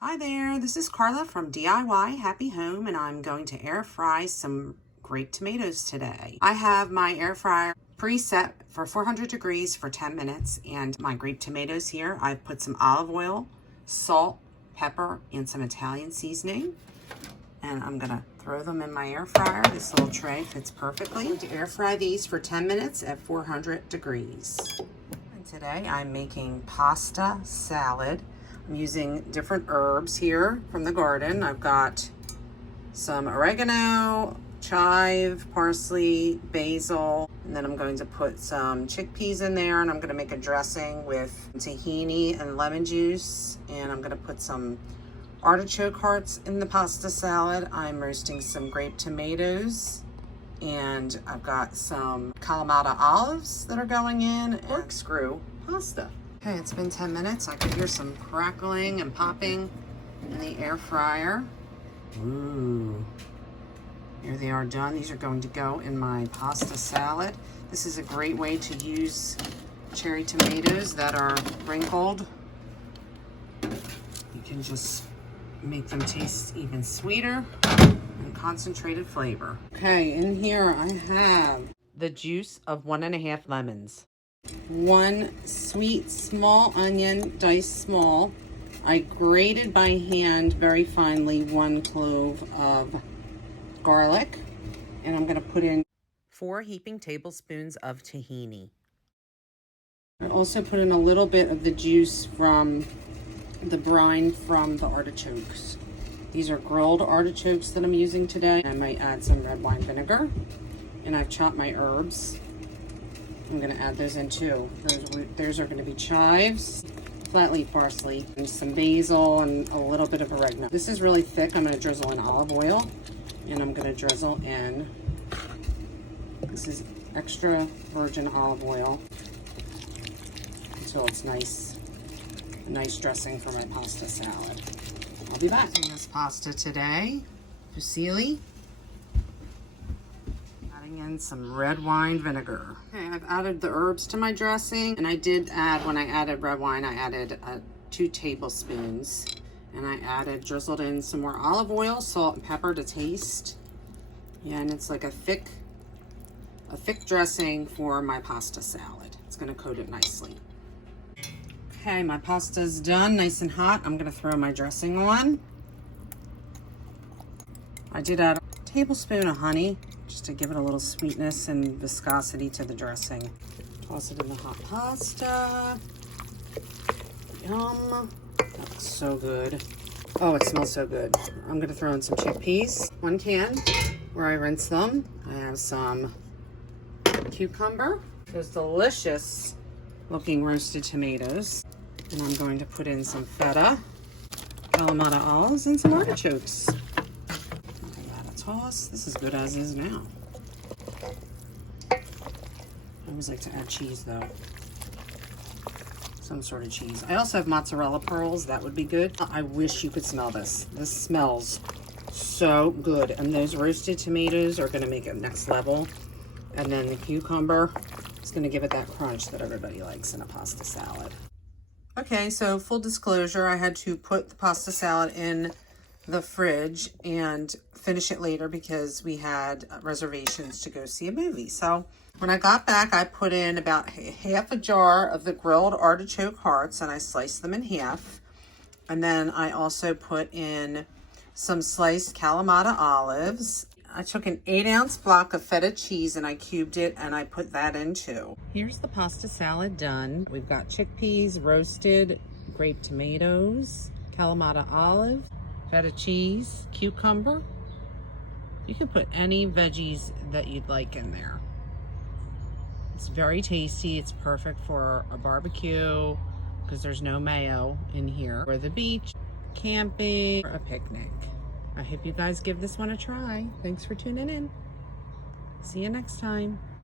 Hi there, this is Carla from DIY Happy Home, and I'm going to air fry some grape tomatoes today. I have my air fryer preset for 400 degrees for 10 minutes, and my grape tomatoes here, I've put some olive oil, salt, pepper, and some Italian seasoning, and I'm gonna throw them in my air fryer. This little tray fits perfectly. I'm going to air fry these for 10 minutes at 400 degrees. And today I'm making pasta salad. I'm using different herbs here from the garden. I've got some oregano, chive, parsley, basil, and then I'm going to put some chickpeas in there, and I'm going to make a dressing with tahini and lemon juice, and I'm going to put some artichoke hearts in the pasta salad. I'm roasting some grape tomatoes, and I've got some Kalamata olives that are going in, and corkscrew pasta. Okay, it's been 10 minutes. I can hear some crackling and popping in the air fryer. Ooh, here they are done. These are going to go in my pasta salad. This is a great way to use cherry tomatoes that are wrinkled. You can just make them taste even sweeter and concentrated flavor. Okay, in here I have the juice of 1.5 lemons. 1 sweet small onion, diced small. I grated by hand very finely 1 clove of garlic, and I'm going to put in 4 heaping tablespoons of tahini. I also put in a little bit of the juice from the brine from the artichokes. These are grilled artichokes that I'm using today. I might add some red wine vinegar, and I've chopped my herbs. I'm going to add those in too. Those are going to be chives, flat leaf parsley, and some basil, and a little bit of oregano. This is really thick. I'm going to drizzle in olive oil, and I'm going to drizzle in, this is extra virgin olive oil, until it's nice, a nice dressing for my pasta salad. I'll be back. Using this pasta today, fusilli. In some red wine vinegar. Okay, I've added the herbs to my dressing, and I did add, when I added red wine, I added 2 tablespoons, and I drizzled in some more olive oil, salt, and pepper to taste. Yeah, and it's like a thick dressing for my pasta salad. It's gonna coat it nicely. Okay, my pasta's done, nice and hot. I'm gonna throw my dressing on. I did add a tablespoon of honey, just to give it a little sweetness and viscosity to the dressing. Toss it in the hot pasta. Yum. That looks so good. Oh, it smells so good. I'm gonna throw in some chickpeas. 1 can where I rinse them. I have some cucumber. Those delicious looking roasted tomatoes. And I'm going to put in some feta, Kalamata olives, and some artichokes. Toss. This is good as is now. I always like to add cheese though. Some sort of cheese. I also have mozzarella pearls. That would be good. I wish you could smell this. This smells so good. And those roasted tomatoes are going to make it next level. And then the cucumber is going to give it that crunch that everybody likes in a pasta salad. Okay, so full disclosure, I had to put the pasta salad in the fridge and finish it later because we had reservations to go see a movie. So when I got back, I put in about half a jar of the grilled artichoke hearts, and I sliced them in half. And then I also put in some sliced Kalamata olives. I took an 8-ounce block of feta cheese and I cubed it, and I put that in too. Here's the pasta salad done. We've got chickpeas, roasted grape tomatoes, Kalamata olive, feta cheese, cucumber. You can put any veggies that you'd like in there. It's very tasty. It's perfect for a barbecue because there's no mayo in here, or the beach, camping, or a picnic. I hope you guys give this one a try. Thanks for tuning in. See you next time.